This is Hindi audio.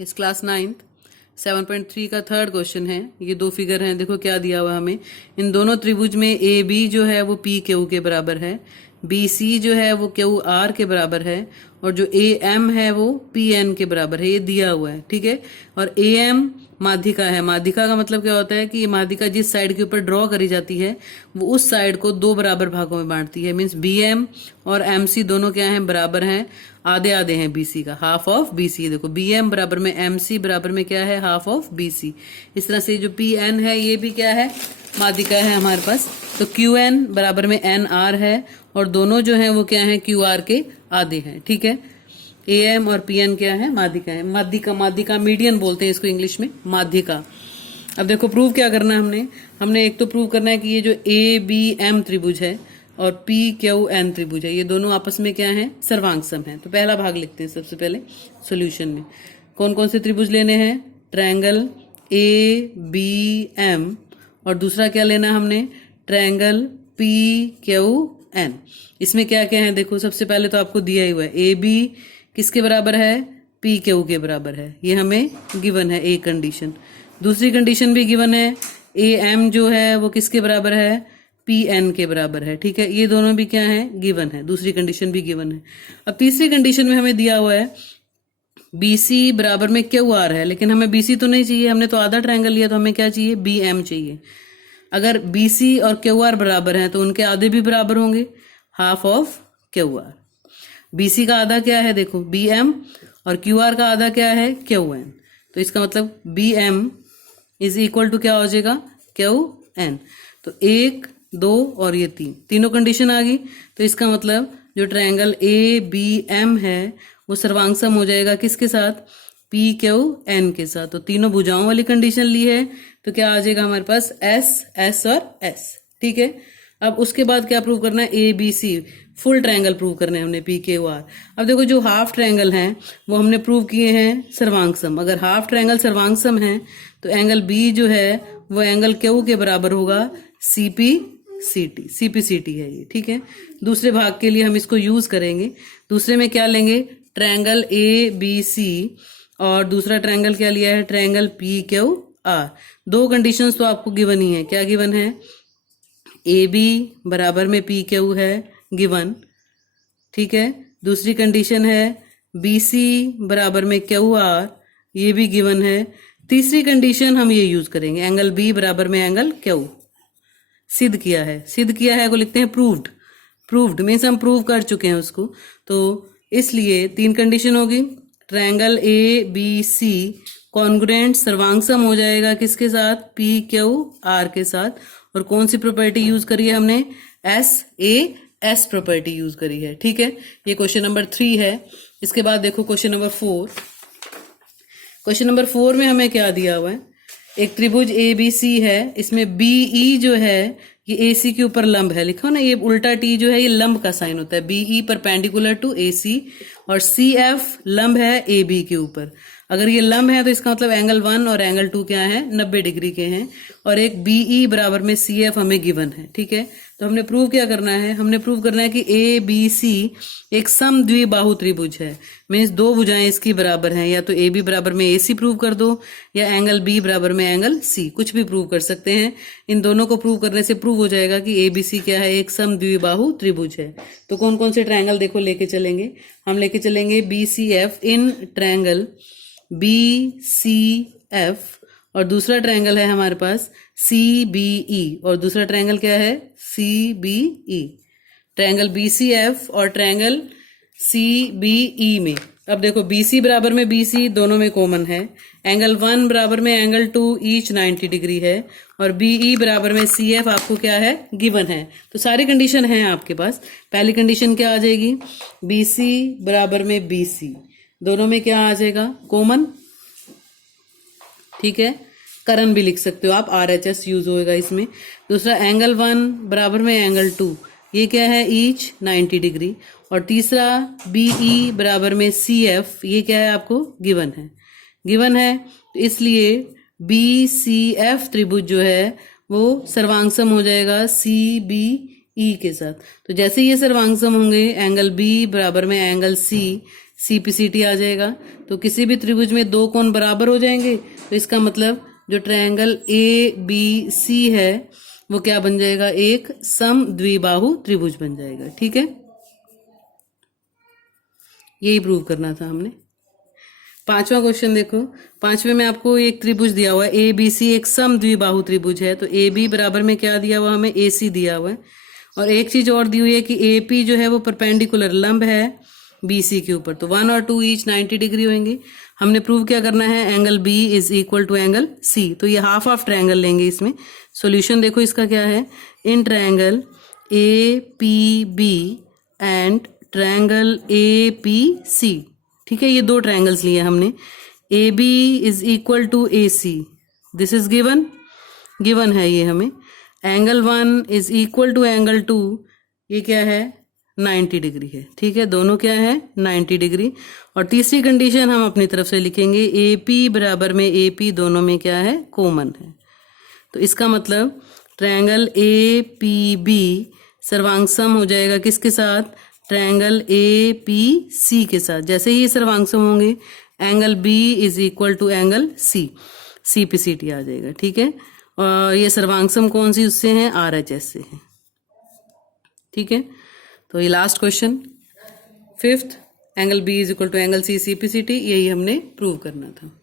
इस क्लास 9th 7.3 का थर्ड क्वेश्चन है। ये दो फिगर हैं, देखो क्या दिया हुआ हमें। इन दोनों त्रिभुज में ए बी जो है वो पी क्यू के बराबर है, बी सी जो है वो क्यू आर के बराबर है, और जो ए एम है वो पी एन के बराबर है। ये दिया हुआ है, ठीक है। और ए एम माध्यिका है। माध्यिका का मतलब क्या होता है कि ये माध्यिका जिस साइड के ऊपर ड्रॉ करी जाती है वो उस साइड को दो बराबर भागों में बांटती है। मीन्स बी एम और एम सी दोनों क्या हैं, बराबर हैं, आधे आधे हैं बीसी का, हाफ ऑफ बीसी। देखो बी एम बराबर में एम सी बराबर में क्या है, हाफ ऑफ बीसी। इस तरह से जो पी एन है ये भी क्या है, माध्यिका है हमारे पास। तो क्यू एन बराबर में एन आर है, और दोनों जो हैं वो क्या हैं, क्यू आर के आधे हैं, ठीक है। ए एम और पी एन क्या है, माध्यिका है। माध्यिका माध्यिका मीडियन बोलते हैं इसको इंग्लिश में, माध्यिका। अब देखो प्रूव क्या करना है हमने एक तो प्रूव करना है कि ये जो ए बी एम त्रिभुज है और पी क्यू एन त्रिभुज है, ये दोनों आपस में क्या है, सर्वांगसम है। तो पहला भाग लिखते हैं सबसे पहले सॉल्यूशन में। कौन कौन से त्रिभुज लेने हैं, ट्रायंगल ए बी एम, और दूसरा क्या लेना है हमने, ट्रायंगल पी क्यू एन। इसमें क्या क्या है देखो, सबसे पहले तो आपको दिया ही हुआ है, ए बी किसके बराबर है, पी क्यू के बराबर है, ये हमें गिवन है एक कंडीशन। दूसरी कंडीशन भी गिवन है, ए एम जो है वो किसके बराबर है, पी एन के बराबर है, ठीक है। ये दोनों भी क्या है, गिवन है, दूसरी कंडीशन भी गिवन है। अब तीसरी कंडीशन में हमें दिया हुआ है बी सी बराबर में क्यू आर है, लेकिन हमें बी सी तो नहीं चाहिए, हमने तो आधा ट्रायंगल लिया, तो हमें क्या चाहिए, बी एम चाहिए। अगर बी सी और क्यू आर बराबर हैं तो उनके आधे भी बराबर होंगे, half of Q R. BC का आधा क्या है, देखो बी एम, और क्यू आर का आधा क्या है, क्यू एन। तो इसका मतलब B M is equal to क्या हो जाएगा, क्यू एन। तो एक, दो और ये तीन, तीनों कंडीशन आ गई। तो इसका मतलब जो ट्रायंगल ए बी एम है वो सर्वांगसम हो जाएगा किसके साथ, पी क्यू एन के साथ। तो तीनों भुजाओं वाली कंडीशन ली है, तो क्या आ जाएगा हमारे पास, एस एस और एस, ठीक है। अब उसके बाद क्या प्रूव करना है, A B C full triangle prove करने हैं हमने, पी क्यू आर। अब देखो जो हाफ ट्रायंगल हैं वो हमने प्रूव किए हैं सर्वांगसम। अगर हाफ ट्रायंगल सर्वांगसम है तो एंगल बी जो है वो एंगल क्यू के बराबर होगा, सीपी सी टी है ये, ठीक है। दूसरे भाग के लिए हम इसको यूज करेंगे। दूसरे में क्या लेंगे, ट्रायंगल ए बी सी, और दूसरा ट्रायंगल क्या लिया है, ट्रायंगल पी क्यू आर। दो कंडीशंस तो आपको गिवन ही है, क्या गिवन है, ए बी बराबर में पी क्यू है, गिवन, ठीक है। दूसरी कंडीशन है बी सी बराबर में क्यू आर, ये भी गिवन है। तीसरी कंडीशन हम ये यूज करेंगे, एंगल बी बराबर में एंगल क्यू। सिद्ध किया है को लिखते हैं प्रूव्ड। प्रूव्ड मीन्स हम प्रूव कर चुके हैं उसको। तो इसलिए तीन कंडीशन होगी, triangle A B C congruent सर्वांगसम हो जाएगा किसके साथ, पी क्यू आर के साथ। और कौन सी प्रॉपर्टी यूज करी है हमने, S A S property use करी है, ठीक है। ये क्वेश्चन नंबर 3 है। इसके बाद देखो क्वेश्चन नंबर 4। क्वेश्चन नंबर 4 में हमें क्या दिया हुआ है, एक त्रिभुज ए बी सी है, इसमें बी ई जो है ये ए सी के ऊपर लंब है, लिखो ना, ये उल्टा टी जो है ये लंब का साइन होता है, बी ई परपेंडिकुलर टू ए सी, और सी एफ लंब है ए बी के ऊपर। अगर ये लंब है तो इसका मतलब एंगल 1 और एंगल 2 क्या है, 90 डिग्री के हैं, और एक बी ई बराबर में सी एफ हमें गिवन है, ठीक है। तो हमने प्रूव क्या करना है, हमने प्रूव करना है कि ए बी सी एक सम द्विबाहु त्रिभुज है। मीन्स दो भुजाएं इसकी बराबर हैं, या तो ए बी बराबर में ए सी प्रूव कर दो, या एंगल बी बराबर में एंगल सी, कुछ भी प्रूव कर सकते हैं। इन दोनों को प्रूव करने से प्रूव हो जाएगा कि ए बी सी क्या है, एक सम द्विबाहु त्रिभुज है। तो कौन कौन से ट्रायंगल देखो लेके चलेंगे, हम लेके चलेंगे B C F in triangle B C F, और दूसरा ट्रायंगल है हमारे पास सी बी ई, और दूसरा ट्रायंगल क्या है, C B E. Triangle B C F और ट्रायंगल सी बी ई में, अब देखो बी सी बराबर में बी सी दोनों में कॉमन है, एंगल 1 बराबर में एंगल 2 ईच 90 डिग्री है, और बी ई बराबर में सी एफ आपको क्या है, गिवन है। तो सारी कंडीशन है आपके पास। पहली कंडीशन क्या आ जाएगी, बी सी बराबर में बी सी, दोनों में क्या आ जाएगा, कॉमन, ठीक है। करण भी लिख सकते हो आप, आर एच एस यूज होएगा इसमें। दूसरा एंगल 1 बराबर में एंगल 2, ये क्या है, ईच 90 डिग्री, और तीसरा बी ई बराबर में सी एफ, ये क्या है, आपको गिवन है। तो इसलिए बी सी एफ त्रिभुज जो है वो सर्वांगसम हो जाएगा सी बी ई के साथ। तो जैसे ये सर्वांगसम होंगे, एंगल बी बराबर में एंगल सी, CPCT आ जाएगा। तो किसी भी त्रिभुज में दो कोण बराबर हो जाएंगे तो इसका मतलब जो ट्रायंगल ABC है वो क्या बन जाएगा, एक सम द्विबाहु त्रिभुज बन जाएगा। ठीक है, यही प्रूव करना था हमने। पांचवा क्वेश्चन देखो, पांचवे में आपको एक त्रिभुज दिया हुआ है ABC, एक सम द्विबाहु त्रिभुज है। तो AB बराबर में क्या दिया हुआ हमें, AC दिया हुआ है। और एक चीज और दी हुई है कि AP जो है वो परपेंडिकुलर लंब है BC के ऊपर, तो 1 और 2 ईच 90 डिग्री होंगे। हमने प्रूव क्या करना है, angle B is equal to angle C। तो ये हाफ ऑफ ट्रायंगल लेंगे इसमें। सॉल्यूशन देखो इसका क्या है, in triangle APB and triangle APC। ठीक है, ये दो ट्रायंगल्स लिए हमने। AB is equal to AC, this is given है ये हमें। Angle 1 is equal to angle 2, ये क्या है, 90 डिग्री है। ठीक है, दोनों क्या है, 90 डिग्री। और तीसरी कंडीशन हम अपनी तरफ से लिखेंगे, AP बराबर में AP दोनों में क्या है, कॉमन है। तो इसका मतलब ट्रायंगल APB सर्वांगसम हो जाएगा किसके साथ, ट्रायंगल APC के साथ। जैसे ही सर्वांगसम होंगे angle B is equal to angle C, CPCT आ जाएगा। ठीक है, और ये सर्वांगसम कौन सी उससे है, RHS से है। ठीक है, तो ये last question, fifth, angle B is equal to angle C, CPCT, यही हमने प्रूव करना था।